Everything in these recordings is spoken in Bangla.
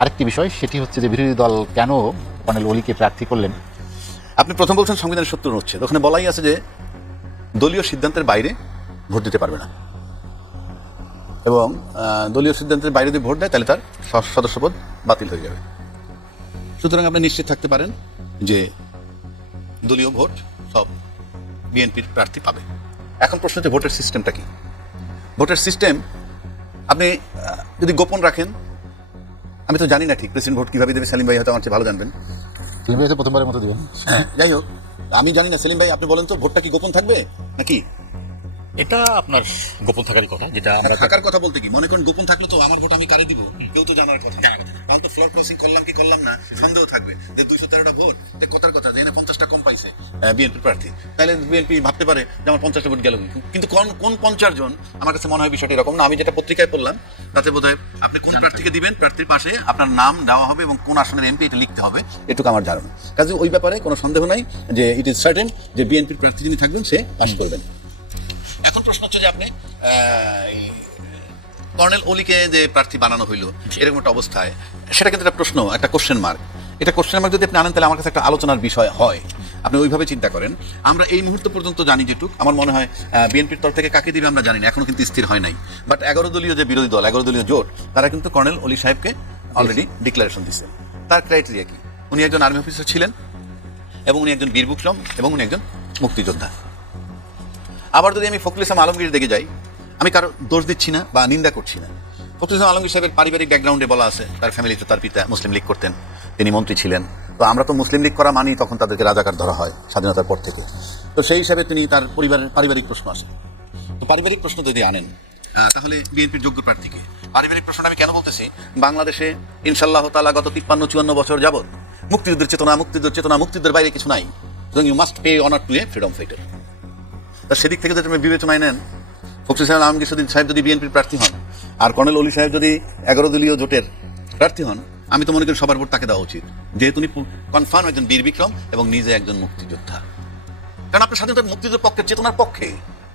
আরেকটি বিষয়, সেটি হচ্ছে যে বিরোধী দল কেন কর্নেল ওলিকে প্রার্থী করলেন। আপনি প্রথম বলছেন সংবিধানের 70 অনুচ্ছেদ, ওখানে বলাই আছে যে দলীয় সিদ্ধান্তের বাইরে ভোট দিতে পারবে না, এবং দলীয় সিদ্ধান্তের বাইরে যদি ভোট দেয় তাহলে তার সদস্যপদ বাতিল হয়ে যাবে। সুতরাং আপনি নিশ্চিত থাকতে পারেন যে দলীয় ভোট সব বিএনপির প্রার্থী পাবে। এখন প্রশ্ন হচ্ছে ভোটের সিস্টেমটা কি। ভোটের সিস্টেম আপনি যদি গোপন রাখেন, আমি তো জানি না ঠিক প্রেসিডেন্ট ভোট কিভাবে দেবে, সেলিম ভাই হয়তো আমার চেয়ে ভালো জানবেন। তিনি তো প্রথমবারের মতো দিবেন। হ্যাঁ, যাই হোক, আমি জানি না। সেলিম ভাই আপনি বলেন তো, ভোটটা কি গোপন থাকবে নাকি? এটা আপনার গোপন থাকারই কথা, যেটা আমরা থাকার কথা বলতে কি, মনে করেন গোপন থাকলে তো আমার ভোট আমি কারে দিব কেউ তো জানার কথা, তাহলে তো ফ্লোর ক্রসিং করলাম কি করলাম না সন্দেহ থাকবে যে 213টা ভোট, যে কথার কথা যে এনে 50টা কম পাইছে বিএনপি প্রার্থী, তাহলে বিএনপি ভাবতে পারে যে আমার 50টা ভোট গেল। কিন্তু কোন 50 জন, আমার কাছে মনে হয় বিষয়টা এরকম না। আমি যেটা পত্রিকায় পড়লাম তাতে বোধহয় আপনি কোন প্রার্থীকে দিবেন, প্রার্থীর পাশে আপনার নাম দেওয়া হবে এবং কোন আসনের এমপি এটা লিখতে হবে, এটুকু আমার ধারণা। কাজে ওই ব্যাপারে কোনো সন্দেহ নাই যে ইট ইজ সার্টেন যে বিএনপির প্রার্থী যিনি থাকবেন সে পাস করবেন। এখন প্রশ্ন হচ্ছে যে আপনি কর্নেল ওলিকে যে প্রার্থী বানানো হইলো এরকম একটা অবস্থায়, সেটা কিন্তু একটা প্রশ্ন, একটা কোশ্চেন মার্ক। এটা কোশ্চেন মার্ক যদি আপনি আনেন তাহলে আমার কাছে একটা আলোচনার বিষয় হয়। আপনি ওইভাবে চিন্তা করেন। আমরা এই মুহূর্ত পর্যন্ত জানি যেটুক, আমার মনে হয় বিএনপির তরফ থেকে কাকে দিবে আমরা জানি না, এখনো কিন্তু স্থির হয় নাই। বাট 11 দলীয় যে বিরোধী দল, 11 দলীয় জোট, তারা কিন্তু কর্নেল ওলি সাহেবকে অলরেডি ডিক্লারেশন দিচ্ছে। তার ক্রাইটেরিয়া কি? উনি একজন আর্মি অফিসার ছিলেন, এবং উনি একজন বীর বিক্রম, এবং উনি একজন মুক্তিযোদ্ধা। আবার যদি আমি ফখরুল ইসলাম আলমগীর দিকে যাই, আমি কারো দোষ দিচ্ছি না বা নিন্দা করছি না। ফখরুল ইসলাম আলমগীর সাহেবের পারিবারিক ব্যাকগ্রাউন্ডে বলা আছে, তার ফ্যামিলিতে তার পিতা মুসলিম লীগ করতেন, তিনি মন্ত্রী ছিলেন। তো আমরা তো মুসলিম লীগ করা মানি তখন তাদেরকে রাজাকার ধরা হয় স্বাধীনতার পর থেকে। তো সেই হিসাবে তিনি তার পরিবারের পারিবারিক প্রশ্ন আসে। তো পারিবারিক প্রশ্ন যদি আনেন তাহলে বিএনপির যোগ্য প্রার্থীকে। পারিবারিক প্রশ্নটা আমি কেন বলতেছি, বাংলাদেশে ইনশাআল্লাহ তাআলা গত 53-54 বছর যাবৎ মুক্তিযুদ্ধের চেতনা, মুক্তিযুদ্ধের বাইরে কিছু নাই। You must pay honour to a freedom fighter. তা সেদিক থেকে যদি তুমি বিবেচনায় নেন, ফখরুল ইসলাম আলমগীর সাহেব যদি বিএনপির প্রার্থী হন, আর কর্নেল ওলি সাহেব যদি 11 দলীয় জোটের প্রার্থী হন, আমি তো মনে করি সবার ভোট তাকে দেওয়া উচিত, যেহেতু উনি কনফার্ম একজন বীর বিক্রম এবং নিজে একজন মুক্তিযোদ্ধা। কারণ আপনি স্বাধীনতার মুক্তিযুদ্ধের পক্ষে, চেতনার পক্ষে,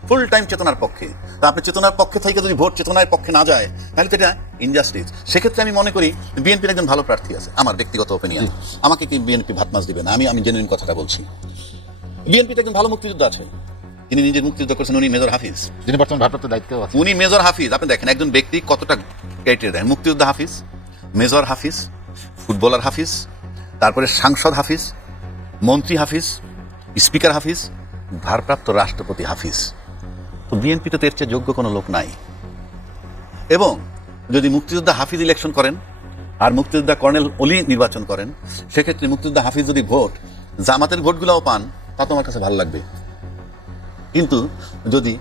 ফুল টাইম চেতনার পক্ষে। তা আপনি চেতনার পক্ষে থেকে যদি ভোট চেতনার পক্ষে না যায়, তাহলে তো এটা ইনজাস্টিস। সেক্ষেত্রে আমি মনে করি বিএনপির একজন ভালো প্রার্থী আছে, আমার ব্যক্তিগত ওপিনিয়ন। আমাকে কি বিএনপি ভাত মাছ দিবে না, আমি জেনুইন কথাটা বলছি। বিএনপিতে একজন ভালো মুক্তিযোদ্ধা আছে, তিনি নিজের মুক্তিযুদ্ধ করেছেন, উনি মেজর হাফিজ, যিনি বর্তমান ভারপ্রাপ্ত দায়িত্ব আছেন। উনি মেজর হাফিজ। আপনি দেখেন একজন ব্যক্তি কতটা ক্রাইটেরিয়া দেয়, মুক্তিযোদ্ধা হাফিজ, মেজর হাফিজ, ফুটবলার হাফিজ, তারপরে সাংসদ হাফিজ, মন্ত্রী হাফিজ, স্পিকার হাফিজ, ভারপ্রাপ্ত রাষ্ট্রপতি হাফিজ। তো বিএনপিতে তো এর চেয়ে যোগ্য কোনো লোক নাই। এবং যদি মুক্তিযোদ্ধা হাফিজ ইলেকশন করেন আর মুক্তিযোদ্ধা কর্নেল ওলি নির্বাচন করেন, সেক্ষেত্রে মুক্তিযোদ্ধা হাফিজ যদি ভোট, জামাতের ভোটগুলোও পান, তা তো আমার কাছে ভালো লাগবে। কিন্তু যদি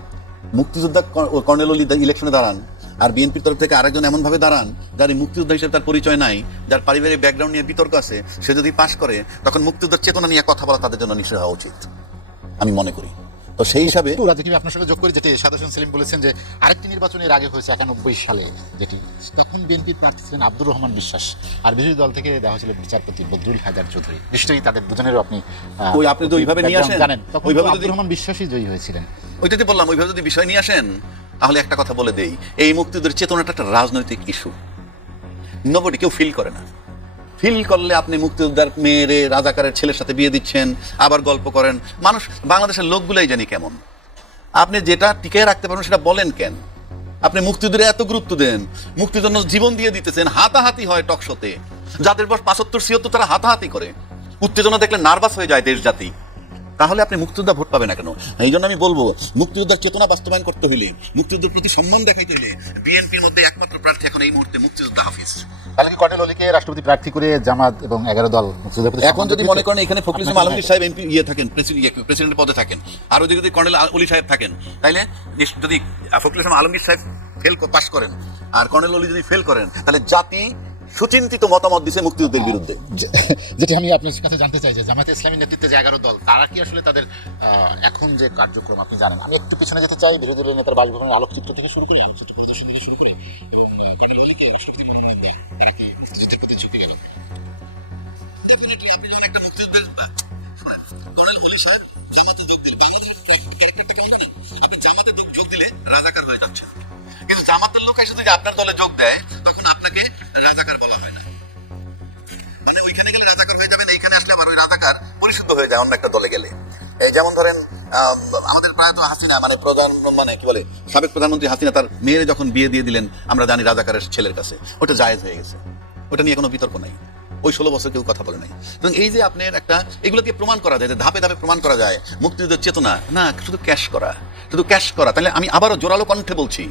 মুক্তিযোদ্ধা কর্নেল ওলি ইলেকশনে দাঁড়ান আর বিএনপির তরফ থেকে আরেকজন এমনভাবে দাঁড়ান যার মুক্তিযোদ্ধা হিসেবে তার পরিচয় নাই, যার পারিবারিক ব্যাকগ্রাউন্ড নিয়ে বিতর্ক আছে, সে যদি পাশ করে, তখন মুক্তিযোদ্ধার চেতনা নিয়ে কথা বলা তাদের জন্য নিশ্চয় হওয়া উচিত, আমি মনে করি। তো সেই হিসাবে রাজনীতি আপনার সাথে যোগ করি, যেটি সাদ হোসেন সেলিম বলেছেন যে আরেকটি নির্বাচনের আগে হয়েছে 91 সালে, যেটি তখন বিএনপির প্রার্থী ছিলেন আব্দুর রহমান বিশ্বাস, আর বিরোধী দল থেকে দেওয়া হয়েছিল বিচারপতি বদরুল হায়দার চৌধুরী। নিশ্চয়ই তাদের দুজনেরও আপনি তো ওইভাবে নিয়ে আসেন, জানেন, তখন আব্দুর রহমান বিশ্বাসই জয়ী হয়েছিলেন। ওইটাতে বললাম, ওইভাবে যদি বিষয় নিয়ে আসেন, তাহলে একটা কথা বলে দেই, এই মুক্তিযুদ্ধের চেতনাটা একটা রাজনৈতিক ইস্যু। নোবডি, কেউ ফিল করে না। ফিল করলে আপনি মুক্তিযোদ্ধার মেয়েরে রাজাকারের ছেলের সাথে বিয়ে দিচ্ছেন, আবার গল্প করেন। মানুষ, বাংলাদেশের লোকগুলাই জানি কেমন। আপনি যেটা টিকিয়ে রাখতে পারবেন সেটা বলেন কেন? আপনি মুক্তিযুদ্ধে এত গুরুত্ব দেন, মুক্তির জন্য জীবন দিয়ে দিতেছেন, হাতাহাতি হয় টকশোতে, যাদের বয়স 75-76 তারা হাতাহাতি করে, উত্তেজনা দেখলে নার্ভাস হয়ে যায় দেশ জাতি। তাহলে আপনি মুক্তিযোদ্ধা ভোট পাবেন না কেন? এই জন্য আমি বলবো, মুক্তিযোদ্ধার চেতনা বাস্তবায়ন করতে হইলে, মুক্তিযুদ্ধের প্রতি সম্মান দেখাইতে হলে বিএনপির মধ্যে একমাত্র প্রার্থী এখন এই মুহূর্তে মুক্তিযোদ্ধা হাফিজ। তাহলে কি কর্নেল ওলিকে রাষ্ট্রপতি প্রার্থী করে জামাত এবং 11 দল এখন যদি মনে করেন এখানে ফখরুল ইসলাম আলমগীর সাহেব এমপি থাকেন, প্রেসিডেন্টের পদে থাকেন, আর ওদিকে যদি কর্নেল ওলি সাহেব থাকেন, তাইলে যদি ফখরুল ইসলাম আলমগীর সাহেব পাস করেন আর কর্নেল ওলি যদি ফেল করেন, তাহলে জাতি সুচিন্তিত মতামত দিছে মুক্তিযুদ্ধের বিরুদ্ধে। যেটি আমি আপনার কাছে জানতে চাই যে জামাতে ইসলামী নেতৃত্বে যে 11 দল, তারা কি আসলে তাদের এখন যে কার্যক্রম আপনি জানেন, আমি একটু পিছনে যেতে চাই, বিরোধী দলের নেতার বাসভবনের আলোকচিত্র থেকে শুরু করে আলোকচিত্র প্রদর্শন থেকে শুরু করে, এবং কর্নেল ওলিকে রাষ্ট্রপতি মনোনয়ন দেন, তারা কি মুক্তিযুদ্ধের প্রতি ঝুঁকে গেল? ডেফিনেটলি আপনি যখন একটা মুক্তিযুদ্ধের কর্নেল ওলি সাহেব জামাতে যোগ দিলে, বাংলাদেশের ক্যারেক্টারটা কেমন জানেন? আপনি জামাতে যোগ দিলে রাজাকার হয়ে যাচ্ছে, কিন্তু জামাতের লোক এসে যদি আপনার দলে যোগ দেয়, তখন আপনাকে রাজাকার বলা হয় না। রাজাকার পরিশুদ্ধ হয়ে যায় অন্য একটা দলে গেলে। এই যেমন ধরেন আমাদের প্রয়াত হাসিনা মানে কি বলে সাবেক প্রধানমন্ত্রী হাসিনা তার মেয়ের যখন বিয়ে দিয়ে দিলেন আমরা জানি রাজাকারের ছেলের কাছে, ওটা জায়েজ হয়ে গেছে, ওটা নিয়ে কোনো বিতর্ক নাই, ওই 16 বছর কেউ কথা বলে নাই। এবং এই যে আপনার একটা এগুলো দিয়ে প্রমাণ করা যায় যে ধাপে ধাপে প্রমাণ করা যায় মুক্তিযুদ্ধের চেতনা না শুধু ক্যাশ করা, তাহলে আমি আবারও জোরালো কণ্ঠে বলছি,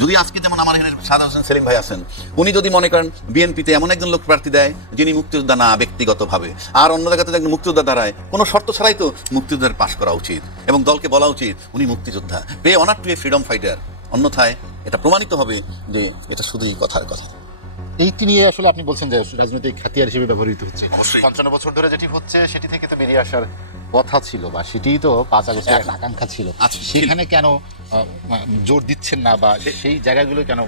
যদি আজকে যেমন আমার এখানে সাদা হোসেন সেলিম ভাই আছেন, উনি যদি মনে করেন বিএনপিতে এমন একজন লোক প্রার্থী দেয় যিনি মুক্তিযোদ্ধা না ব্যক্তিগতভাবে, আর অন্য জায়গাতে একজন মুক্তিযোদ্ধা দাঁড়ায়, কোনো শর্ত ছাড়াই তো মুক্তিযোদ্ধার পাশ করা উচিত এবং দলকে বলা উচিত উনি মুক্তিযোদ্ধা, pay honour to a freedom fighter, অন্যথায় এটা প্রমাণিত হবে যে এটা শুধুই কথার কথা। এইটি নিয়ে আসলে আপনি বলছেন যে রাজনৈতিক হাতিয়ার হিসেবে ব্যবহৃত হচ্ছে। অবশ্যই। 55 বছর ধরে যেটি হচ্ছে সেটি থেকে তো বেরিয়ে আসার কথা ছিল, বা সেটিই তো 5 আগস্টের একটা আকাঙ্ক্ষা ছিল। আচ্ছা, সেখানে কেন জোর দিচ্ছেন না, বা সেই জায়গাগুলো কেন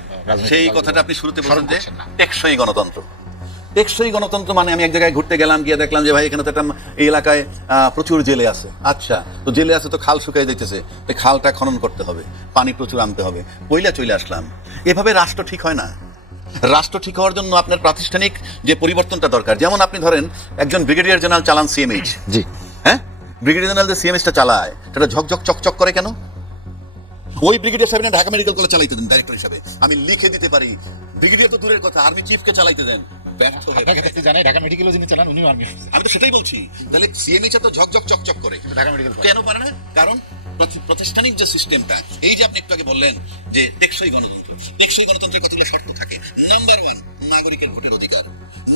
সেই কথাটা আপনি শুরুতে বলছেন যে করছেন না? টেকসই গণতন্ত্র মানে আমি এক জায়গায় ঘুরতে গেলাম, গিয়ে দেখলাম যে ভাই এখানে তো একটা এই এলাকায় প্রচুর জেলে আছে। আচ্ছা, তো জেলে আছে তো খাল শুকিয়ে যাইতেছে, এই খালটা খনন করতে হবে, পানি প্রচুর আনতে হবে, পয়লা চলে আসলাম। এভাবে রাষ্ট্র ঠিক হয় না। রাষ্ট্র ঠিক হওয়ার জন্য আপনার প্রাতিষ্ঠানিক যে পরিবর্তনটা দরকার, যেমন আপনি ধরেন একজন ব্রিগেডিয়ার জেনারেল চালান সিএমএইচ, জি হ্যাঁ, ব্রিগেডিয়ার জেনারেল যে সিএমএইচটা চালায় সেটা ঝকঝক চকচক করে কেন? ওই ব্রিগেডিয়ার সাহেব ঢাকা মেডিকেল কলেজ চালাইতে দেন ডাইরেক্টর হিসাবে, আমি লিখে দিতে পারি। ব্রিগেডিয়ার তো দূরের কথা, আর্মি চিফকে চালাইতে দেন, ব্যর্থ হয়ে আপনার কাছে জানাই ঢাকা মেডিকেল যিনি চালান উনিও আর্মি। আমি তো সেটাই বলছি, তাহলে সিএমএইচ তো ঝকঝক চকচক করে, ঢাকা মেডিকেল কেন পারে না? কারণ প্রাতিষ্ঠানিক যে সিস্টেমটা, এই যে আপনি একটু আগে বললেন যে টেকসই গণতন্ত্রের কতগুলো শর্ত থাকে। নাম্বার 1, নাগরিকের ভোটের অধিকার।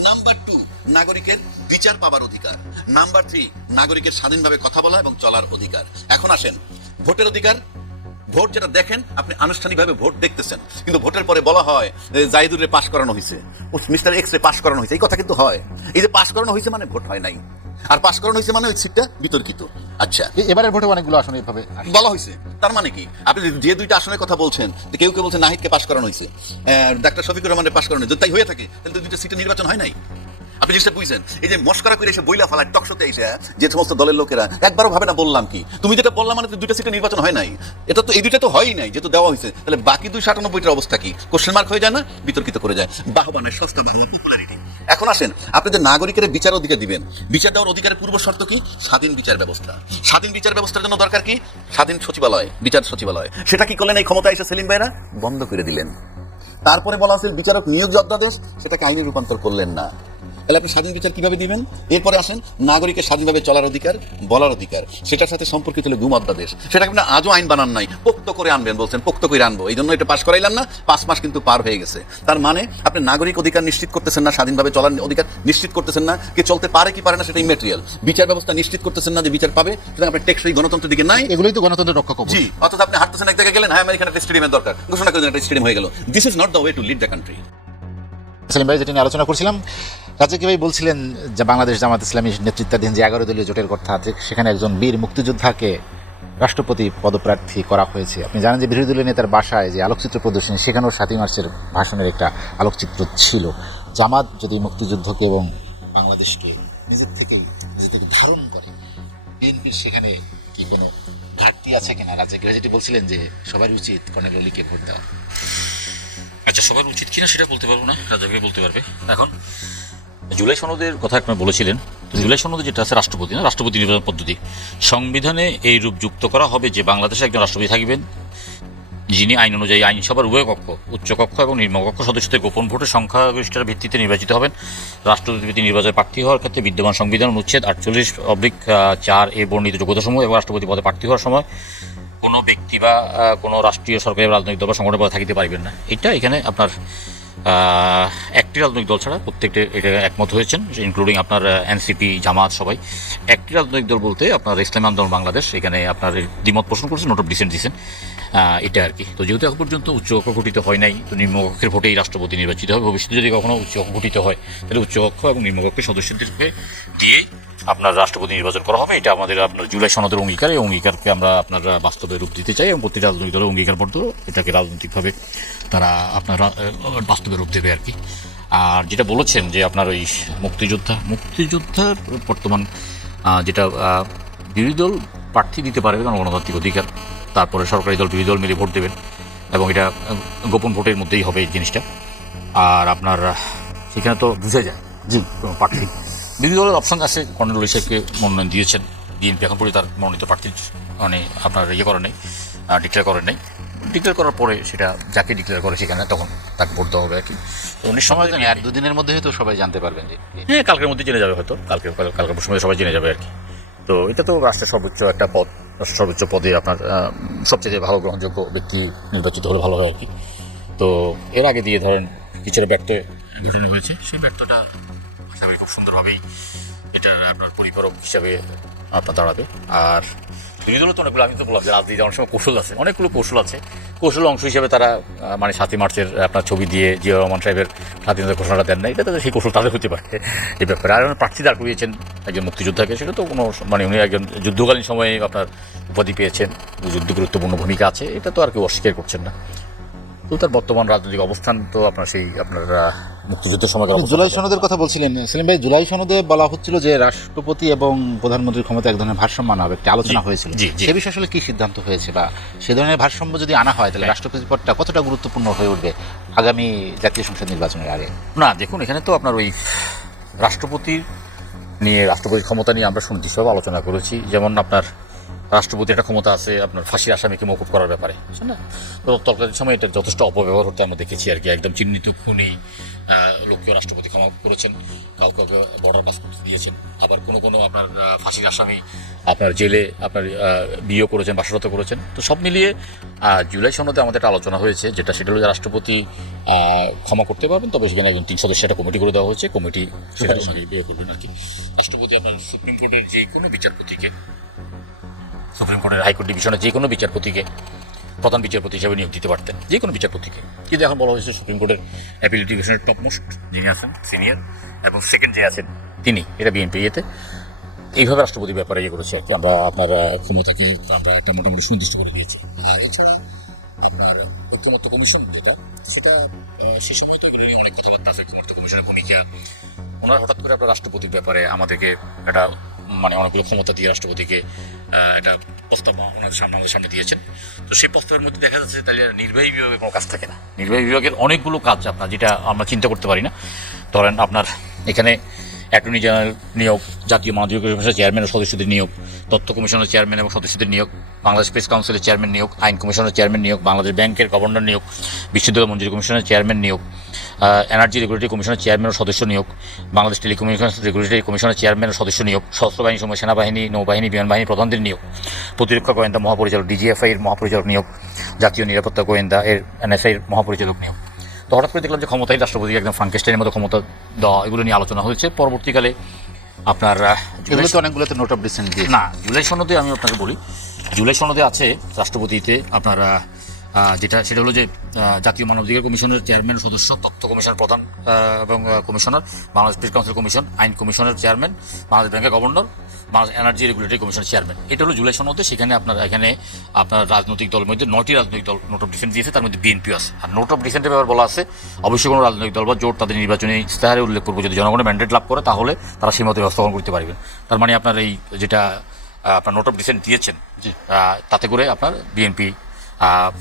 নাম্বার 2, নাগরিকের বিচার পাবার অধিকার। নাম্বার 3, নাগরিকের স্বাধীনভাবে কথা বলা এবং চলার অধিকার। এখন আসেন ভোটের অধিকার। ভোট যেটা দেখেন, আপনি আনুষ্ঠানিকভাবে ভোট দেখতেছেন, কিন্তু ভোটের পরে বলা হয় জাহিদুরে পাশ করানো হয়েছে, মিস্টার এক্স রে পাশ করানো হয়েছে, এই কথা কিন্তু হয়। এই যে পাশ করানো হয়েছে মানে ভোট হয় নাই, আর পাশ করানো হয়েছে মানে ওই সিটটা বিতর্কিত। আচ্ছা, এবারের ভোটে অনেকগুলো আসন এইভাবে বলা হয়েছে, তার মানে কি? আপনি যে দুইটা আসনের কথা বলছেন, কেউ কেউ বলছেন নাহিদকে পাশ করানো হয়েছে, ডাক্তার শফিকুর রহমানের পাশ করানো হয়েছে, যদি তাই হয়ে থাকে তাহলে তো দুইটা সিটে নির্বাচন হয় নাই। আপনি জিনিসটা বুঝছেন? এই যে মস্করা করে এসে বইলা ফালায় টকশোতে এসে যে সমস্ত দলের লোকেরা একবারও ভাবে না বললাম কি, তুমি যেটা বললাম মানে দুইটা সিটে নির্বাচন হয় নাই, এটা তো এই দুইটা তো হয়ই নাই, যেহেতু দেওয়া হয়েছে, তাহলে বাকি 298টার অবস্থা কি? কোশ্চেন মার্ক হয়ে যায় না? বিতর্কিত করে যায়, বাহবা নয়, সস্তা বাহবা, পপুলারিটি। এখন আসেন, আপনি যে নাগরিকের বিচার অধিকার দিবেন, বিচার দেওয়ার অধিকারের পূর্ব শর্ত কি? স্বাধীন বিচার ব্যবস্থা। স্বাধীন বিচার ব্যবস্থার জন্য দরকার কি? স্বাধীন সচিবালয়, বিচার সচিবালয়। সেটা কি করলেন? এই ক্ষমতা এসে সেলিম ভাইরা বন্ধ করে দিলেন। তারপরে বলা হয়েছিল বিচারক নিয়োগ অধ্যাদেশ, সেটাকে আইনে রূপান্তর করলেন না। তাহলে আপনি স্বাধীন বিচার কিভাবে দিবেন? এরপরে আসেন নাগরিকের স্বাধীনভাবে চলার অধিকার, বলার অধিকার, সেটার সাথে সম্পর্কিত হলে গুম অধ্যাদেশ, সেটাকে আপনি আজও আইন বানান নাই, পোক্ত করে আনবেন বলছেন, পোক্ত করে আনবো, এই জন্য এটা পাশ করাইলাম না, 5 মাস কিন্তু পার হয়ে গেছে। তার মানে আপনি নাগরিক অধিকার নিশ্চিত করতেছেন না, স্বাধীনভাবে চলার অধিকার নিশ্চিত করতেছেন না, কে চলতে পারে কি পারে না সেটা ইমেটেরিয়াল, বিচার ব্যবস্থা নিশ্চিত করতেছেন না যে বিচার পাবে, সুতরাং আপনি টেকসই গণতন্ত্রের দিকে নাই। এগুলোই তো গণতন্ত্রের রক্ষা কবচ। জি, অর্থাৎ আপনি হাঁটতেছেন এক জায়গায় গেলেন, হ্যাঁ আমার এখানে একটা স্টেডিয়ামের দরকার, ঘোষণা করে দেন একটা স্টেডিয়াম হয়ে গেল। This is not the way to lead the country. Selim ভাই, যেটি নিয়ে আলোচনা করছিলাম, রাজাকি ভাই বলছিলেন যে বাংলাদেশ জামাত ইসলামী নেতৃত্বাধীন যে 11 দলীয় জোটের কথা আছে, সেখানে একজন বীর মুক্তিযোদ্ধাকে রাষ্ট্রপতি পদপ্রার্থী করা হয়েছে। আপনি জানেন যে বিরোধী দলীয় নেতার বাসায় যে আলোকচিত্র প্রদর্শনী, সেখানেও 7 মার্চের ভাষণের একটা আলোকচিত্র ছিল। জামাত যদি মুক্তিযুদ্ধকে এবং বাংলাদেশকে নিজের থেকে ধারণ করে, বিএনপির সেখানে কি কোনো ঘাটতি আছে কিনা? রাজাকি ভাই যেটি বলছিলেন যে সবার উচিত কর্নেল অলিকে ভোট দেওয়া। আচ্ছা, সবার উচিত কিনা সেটা বলতে পারবো না, রাজাকে বলতে পারবে। এখন জুলাই সনদের কথা আপনারা বলেছিলেন, তো জুলাই সনদে যেটা আছে রাষ্ট্রপতি না, রাষ্ট্রপতি নির্বাচন পদ্ধতি, সংবিধানে এই রূপ যুক্ত করা হবে যে বাংলাদেশে একজন রাষ্ট্রপতি থাকবেন, যিনি আইন অনুযায়ী আইনসভার উভয় কক্ষ, উচ্চকক্ষ এবং নিম্নকক্ষ সদস্যদের গোপন ভোটের সংখ্যাগরিষ্ঠতার ভিত্তিতে নির্বাচিত হবেন। রাষ্ট্রপতি নির্বাচনে প্রার্থী হওয়ার ক্ষেত্রে বিদ্যমান সংবিধান অনুচ্ছেদ 48/4 বর্ণিত যোগ্যতাসমূহ এবং রাষ্ট্রপতি পদে প্রার্থী হওয়ার সময় কোনো ব্যক্তি বা কোনো রাষ্ট্রীয় সরকারি রাজনৈতিক দল বা সংগঠনের পদে থাকিতে পারবেন না। এটা এখানে আপনার একটি রাজনৈতিক দল ছাড়া প্রত্যেকটা এটা একমত হয়েছেন, ইনক্লুডিং আপনার এনসিপি, জামাত, সবাই। একটি রাজনৈতিক দল বলতে আপনার ইসলামী আন্দোলন বাংলাদেশ, এখানে আপনার দ্বিমত পোষণ করেছেন, নোট অফ ডিসেন্ট দিয়েছেন, এটা আর কি। তো যেহেতু এখন পর্যন্ত উচ্চকক্ষ গঠিত হয় নাই, তো নিম্নকক্ষের ভোটেই রাষ্ট্রপতি নির্বাচিত হবে। ভবিষ্যতে যদি কখনো উচ্চকক্ষ গঠিত হয়, তাহলে উচ্চকক্ষ এবং নিম্নকক্ষের সদস্যদেরকে দিয়েই আপনার রাষ্ট্রপতি নির্বাচন করা হবে। এটা আমাদের আপনার জুলাই সনদের অঙ্গীকার, এই অঙ্গীকারকে আমরা আপনার বাস্তবে রূপ দিতে চাই এবং প্রতি রাজনৈতিক দলের অঙ্গীকারবদ্ধ এটাকে রাজনৈতিকভাবে তারা আপনার বাস্তবে রূপ দেবে আর কি। আর যেটা বলেছেন যে আপনার ওই মুক্তিযোদ্ধার বর্তমান যেটা বিরোধী দল প্রার্থী দিতে পারবে, কারণ গণতান্ত্রিক অধিকার, তারপরে সরকারি দল বিরোধী দল মিলে ভোট দেবেন এবং এটা গোপন ভোটের মধ্যেই হবে এই জিনিসটা। আর আপনার সেখানে তো বুঝে যায় জি প্রার্থী, বিরোধী দলের অপশন আছে, কর্নেল ওলি সাহেবকে মনোনয়ন দিয়েছেন বিএনপি, এখন পর্যন্ত তার মনোনীত প্রার্থী মানে আপনার করে নেই, ডিক্লেয়ার করেন নাই। ডিক্লেয়ার করার পরে সেটা যাকে ডিক্লেয়ার করে সেখানে তখন তাকে ভোট দেওয়া হবে আর কি। তো উনিশ সময় সময় আর দুদিনের মধ্যে হয়তো সবাই জানতে পারবেন যে হ্যাঁ কালকের মধ্যে জেনে যাবে, হয়তো কালকের সময় সবাই জেনে যাবে আর কি। তো এটা তো রাষ্ট্রের সর্বোচ্চ একটা পদ, রাষ্ট্রের সর্বোচ্চ পদে আপনার সবচেয়ে ভালো গ্রহণযোগ্য ব্যক্তি নির্বাচিত হলে ভালো হয় আর কি। তো এর আগে দিয়ে ধরেন কিছুটা ব্যর্থ ঘটনা হয়েছে, সেই ব্যর্থটা আশা করি খুব সুন্দরভাবেই এটার আপনার পরিবারক হিসাবে আপনার দাঁড়াবে। আর বিরোধী দল তো অনেকগুলো, আমি তো বললাম যে রাজনীতি অনেক সময় কৌশল আছে, অনেকগুলো কৌশল আছে, কৌশল অংশ হিসেবে তারা মানে 7ই মার্চের আপনার ছবি দিয়ে জিয়াউর রহমান সাহেবের স্বাধীনতার ঘোষণাটা দেন না, এটা তাদের সেই কৌশল তাদের হতে পারে এই ব্যাপারে। আর প্রার্থী দাঁড় করিয়েছেন একজন মুক্তিযোদ্ধাকে, সেটা তো কোনো মানে উনি একজন যুদ্ধকালীন সময়ে আপনার উপাধি পেয়েছেন, যুদ্ধ গুরুত্বপূর্ণ ভূমিকা আছে, এটা তো আর কেউ অস্বীকার করছেন না। তো তার বর্তমান রাজনৈতিক অবস্থান তো আপনার সেই আপনার মুক্তিযুদ্ধের সময় জুলাই সনদের কথা বলছিলেন সেলিম ভাই। জুলাই সনদে বলা হচ্ছিল যে রাষ্ট্রপতি এবং প্রধানমন্ত্রীর ক্ষমতা এক ধরনের ভারসাম্য আনা হবে, একটি আলোচনা হয়েছিল। সে বিষয়ে আসলে কি সিদ্ধান্ত হয়েছে, বা সে ধরনের ভারসাম্য যদি আনা হয় তাহলে রাষ্ট্রপতি পদটা কতটা গুরুত্বপূর্ণ হয়ে উঠবে আগামী জাতীয় সংসদ নির্বাচনের আগে? না দেখুন, এখানে তো আপনার ওই রাষ্ট্রপতির ক্ষমতা নিয়ে আমরা সুনির্দিষ্টভাবে আলোচনা করেছি। যেমন আপনার রাষ্ট্রপতির একটা ক্ষমতা আছে আপনার ফাঁসির আসামিকে মওকুফ করার ব্যাপারে, বুঝছেন না? তো তৎকালীন সময় এটা যথেষ্ট অপব্যবহার হতে আমরা দেখেছি আর কি। একদম চিহ্নিত খুনি লোককেও রাষ্ট্রপতি ক্ষমা করেছেন, কাউকে বর্ডার পাস করতে দিয়েছেন, আবার কোনো কোনো আপনার ফাঁসির আসামি আপনার জেলে আপনার বিয়ে করেছেন, বাসরত করেছেন। তো সব মিলিয়ে জুলাই সনদে আমাদের একটা আলোচনা হয়েছে, সেটা হলো যে রাষ্ট্রপতি ক্ষমা করতে পারবেন, তবে সেখানে একজন 3 সদস্যের একটা কমিটি করে দেওয়া হয়েছে, কমিটি সেটার সঙ্গে বিয়ে করবেন আর কি। রাষ্ট্রপতি আপনার সুপ্রিম কোর্টের যে কোনো বিচারপতিকে, সুপ্রিম কোর্টের হাইকোর্ট ডিভিশনের যে কোনো বিচারপতিকে প্রধান বিচারপতি হিসেবে নিয়োগ দিতে পারতেন, যে কোনো বিচারপতিকে। কিন্তু এখন বলা হয়েছে সুপ্রিম কোর্টের অ্যাপিল ডিভিশনের টপমোস্ট যিনি আছেন সিনিয়র এবং সেকেন্ড যে আছেন তিনি, এটা বিএনপি ইয়েতে এইভাবে রাষ্ট্রপতির ব্যাপারে ইয়ে করেছে আর কি। আমরা আপনার ক্ষমতাকে আমরা একটা মোটামুটি সুনির্দিষ্ট করে দিয়েছি। এছাড়া আপনার ঐক্যমত্য কমিশন যেটা, সেটা সে সময় তো এখানে অনেক কথাবার্তা আছে, ঐক্যমত্য কমিশনের ভূমিকা। ওনারা হঠাৎ করে আপনার রাষ্ট্রপতির ব্যাপারে আমাদেরকে একটা মানে অনেকগুলো ক্ষমতা দিয়ে রাষ্ট্রপতিকে একটা প্রস্তাব আমাদের সামনে দিয়েছেন। তো সেই প্রস্তাবের মধ্যে দেখা যাচ্ছে তাহলে নির্বাহী বিভাগের কোনো কাজ থাকে না। নির্বাহী বিভাগের অনেকগুলো কাজ আপনার যেটা আমরা চিন্তা করতে পারি না। ধরেন আপনার এখানে অ্যাটর্নি জেনারেল নিয়োগ, জাতীয় মানবাধিকার কমিশনের চেয়ারম্যান ও সদস্যদের নিয়োগ, তথ্য কমিশনের চেয়ারম্যান এবং সদস্যদের নিয়োগ, বাংলাদেশ প্রেস কাউন্সিলের চেয়ারম্যান নিয়োগ, আইন কমিশনের চেয়ারম্যান নিয়োগ, বাংলাদেশ ব্যাংকের গভর্নর নিয়োগ, বিশ্ববিদ্যালয় মঞ্জুরি কমিশনের চেয়ারম্যান নিয়োগ, এনার্জি রেগুলেটরি কমিশনের চেয়ারম্যান ও সদস্য নিয়োগ, বাংলাদেশ টেলিকমিউনিকেশন রেগুলেটরি কমিশনের চেয়ারম্যান ও সদস্য নিয়োগ, সশস্ত্র বাহিনী সমূহ সেনাবাহিনী, নৌবাহিনী, বিমান বাহিনী প্রধানদের নিয়োগ, প্রতিরক্ষা গোয়েন্দা মহাপরিচালক ডিজিএফআই এর মহাপরিচালক নিয়োগ, জাতীয় নিরাপত্তা গোয়েন্দা এর এনএসআই এর মহাপরিচালক নিয়োগ। তো হঠাৎ করে দেখলাম যে ক্ষমতায় রাষ্ট্রপতিকে একদম ফ্রাঙ্কেস্টাইনের মতো ক্ষমতা দেওয়া, এগুলো নিয়ে আলোচনা হয়েছে। পরবর্তীকালে আপনার অনেকগুলোতে নোট অফ ডিসেন্ট দিয়ে না, জুলাই সনদে আমি আপনাকে বলি, জুলাই সনদে আছে রাষ্ট্রপতিতে আপনার যেটা সেটা হলো যে জাতীয় মানবাধিকার কমিশনের চেয়ারম্যান সদস্য, তথ্য কমিশনের প্রধান এবং commissioner, Bangladesh press council commission, আইন কমিশনের চেয়ারম্যান, বাংলাদেশ ব্যাংকের গভর্নর, বাংলাদেশ এনার্জি রেগুলেটরি কমিশনের চেয়ারম্যান। এটা হলো জুলাই সনদে। সেখানে এখানে আপনার রাজনৈতিক দলের মধ্যে 9টি রাজনৈতিক দল নোট অফ ডিসেন্ট দিয়েছে, তার মধ্যে বিএনপিও আছে। আর নোট অফ ডিসেন্টের ব্যাপার বলা আছে অবশ্যই কোনো রাজনৈতিক দল বা জোট তাদের নির্বাচনী ইস্তাহারে উল্লেখ করবে যদি জনগণের ম্যান্ডেট লাভ করে তাহলে তারা সেই মতো ব্যবস্থা গ্রহণ করতে পারবেন। তার মানে আপনার এই যেটা আপনার নোট অফ ডিসেন্ট দিয়েছেন তাতে করে আপনার বিএনপি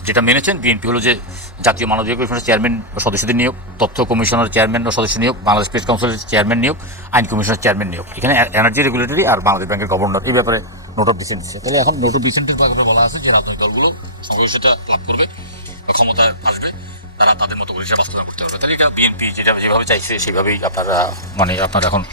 যেটা মেনেছেন, বিএনপি হলো যে জাতীয় মানবাধিকার কমিশনের চেয়ারম্যান ও সদস্যদের নিয়োগ, তথ্য কমিশনের চেয়ারম্যান ও সদস্য নিয়োগ, বাংলাদেশ প্রেস কাউন্সিলের চেয়ারম্যান নিয়োগ, আইন কমিশনের চেয়ারম্যান নিয়োগ। এখানে এনার্জি রেগুলেটরি আর বাংলাদেশ ব্যাংকের গভর্নর এই ব্যাপারে নোট অফ ডিসেন্ট দিচ্ছে। তাহলে এখন নোট অফ ডিসেন্টের ব্যাপারে বলা আছে যে রাজনৈতিক দলগুলো সদস্যতা লাভ করবে বা ক্ষমতায় আসবে, তারা তাদের মতো করে হিসাব বাস্তবায়ন করতে হবে। তাহলে এটা বিএনপি যেটা যেভাবে চাইছে সেভাবেই আপনারা মানে আপনার এখন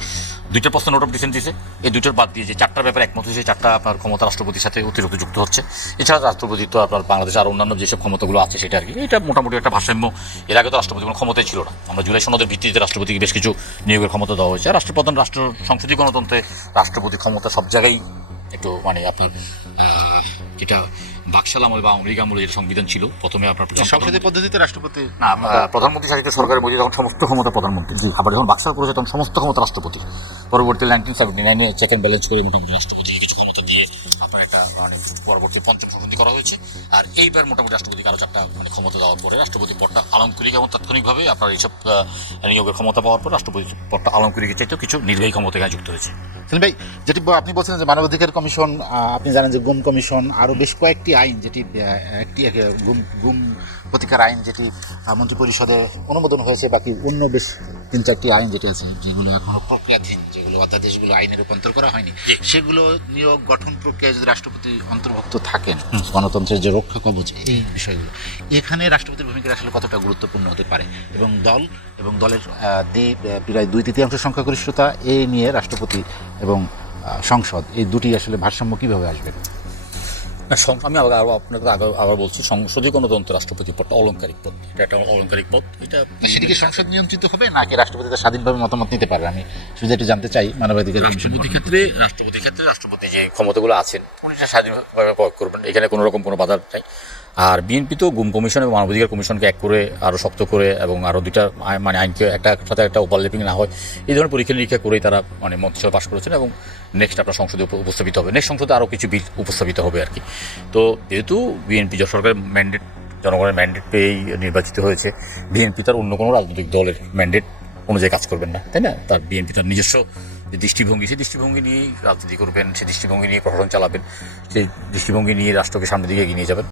2টা প্রশ্ন নোট অফ ডিসেন্ট দিয়েছে। এই 2টার বাদ দিয়ে যে 4টার ব্যাপারে একমত হয়েছে, 4টা আপনার ক্ষমতা রাষ্ট্রপতির সাথে অতিরিক্ত যুক্ত হচ্ছে। এছাড়া রাষ্ট্রপতি তো আপনার বাংলাদেশে আর অন্যান্য যেসব ক্ষমতাগুলো আছে সেটা আর কি, এটা মোটামুটি একটা ভারসাম্য। এর আগে তো রাষ্ট্রপতি কোনো ক্ষমতাই ছিল না। আমরা জুলাই সনদের ভিত্তিতে রাষ্ট্রপতিকে বেশ কিছু নিয়োগের ক্ষমতা দেওয়া হয়েছে। আর রাষ্ট্রপ্রধান রাষ্ট্র সংসদীয় গণতন্ত্রে রাষ্ট্রপতির ক্ষমতা সব জায়গায় একটু মানে আপনার এটা বাকশাল আমল বা আওয়ামী লীগ আমলে যেটা সংবিধান ছিল, প্রথমে আপনার সংসদীয় পদ্ধতিতে রাষ্ট্রপতি না প্রধানমন্ত্রী শাসিত সরকারের মধ্যে যখন সমস্ত ক্ষমতা প্রধানমন্ত্রী, আবার যখন বাকশাল করেছে তখন সমস্ত ক্ষমতা রাষ্ট্রপতি। পরবর্তী 1979 চেক অ্যান্ড ব্যালেন্স করে মোটামুটি রাষ্ট্রপতিকে কিছু ক্ষমতা দিয়ে আপনার একটা মানে পরবর্তী পঞ্চম সংশোধনী করা হয়েছে। আর এইবার মোটামুটি রাষ্ট্রপতিকে আরও 4টা মানে ক্ষমতা দেওয়ার পরে রাষ্ট্রপতি পদটা আলংকরিক এবং তাৎক্ষণিকভাবে আপনার এইসব নিয়োগের ক্ষমতা পাওয়ার পর রাষ্ট্রপতি পদটা আলংকরিকের চাইতেও কিছু নির্বাহী ক্ষমতা এখানে যুক্ত হয়েছে। সেলিম ভাই, যেটি আপনি বলছেন যে মানবাধিকার কমিশন, আপনি জানেন যে গুম কমিশন, আরও বেশ কয়েকটি আইন, যেটি একটি গুম প্রতিকার আইন যেটি মন্ত্রিপরিষদে অনুমোদন হয়েছে, বাকি অন্য বেশ 3-4টি আইন যেটা আছে যেগুলো এখনো প্রক্রিয়াধীন, যেগুলো অধ্যাদেশগুলো আইনে রূপান্তর করা হয়নি, সেগুলো নিয়োগ গঠন প্রক্রিয়ায় যদি রাষ্ট্রপতি অন্তর্ভুক্ত থাকেন, গণতন্ত্রের যে রক্ষা কবচ এই বিষয়গুলো, এখানে রাষ্ট্রপতির ভূমিকা আসলে কতটা গুরুত্বপূর্ণ হতে পারে এবং দল এবং দলের প্রায় 2/3 সংখ্যাগরিষ্ঠতা এই নিয়ে রাষ্ট্রপতি এবং সংসদ এই দুটি আসলে ভারসাম্য কিভাবে আসবে? না, আমি আপনাকে আবার বলছি, সংসদীয় গণতন্ত্র রাষ্ট্রপতি পদটা অলংকারিক পদ, এটা একটা অলংকারিক পদ। এটা সেটি কি সংসদ নিয়ন্ত্রিত হবে নাকি রাষ্ট্রপতি তার স্বাধীনভাবে মতামত নিতে পারবে? আমি শুধু একটু জানতে চাই মানবাধিকার রাষ্ট্রপতির ক্ষেত্রে রাষ্ট্রপতি যে ক্ষমতাগুলো আছেন উনি সেটা স্বাধীনভাবে প্রয়োগ করবেন, এখানে কোনো রকম কোনো বাধা নেই। আর বিএনপি তো গুম কমিশন এবং মানবাধিকার কমিশনকে এক করে আরও শক্ত করে এবং আরও দুইটা মানে আইনকে একটা সাথে একটা ওভারল্যাপিং না হয় এই ধরনের পরীক্ষা নিরীক্ষা করেই তারা মানে মন্ত্রিসভা পাশ করেছেন এবং নেক্সট আপনার সংসদে উপস্থাপিত হবে, নেক্সট সংসদে আরও কিছু বিল উপস্থাপিত হবে আর কি। তো যেহেতু বিএনপি সরকারের ম্যান্ডেট, জনগণের ম্যান্ডেট পেয়েই নির্বাচিত হয়েছে, বিএনপি তার অন্য কোনো রাজনৈতিক দলের ম্যান্ডেট অনুযায়ী কাজ করবেন না, তাই না? তার বিএনপি তার নিজস্ব যে দৃষ্টিভঙ্গি, সেই দৃষ্টিভঙ্গি নিয়েই রাজনীতি করবেন, সেই দৃষ্টিভঙ্গি নিয়ে প্রশাসন চালাবেন, সেই দৃষ্টিভঙ্গি নিয়ে রাষ্ট্রকে সামনের দিকে এগিয়ে নিয়ে যাবেন।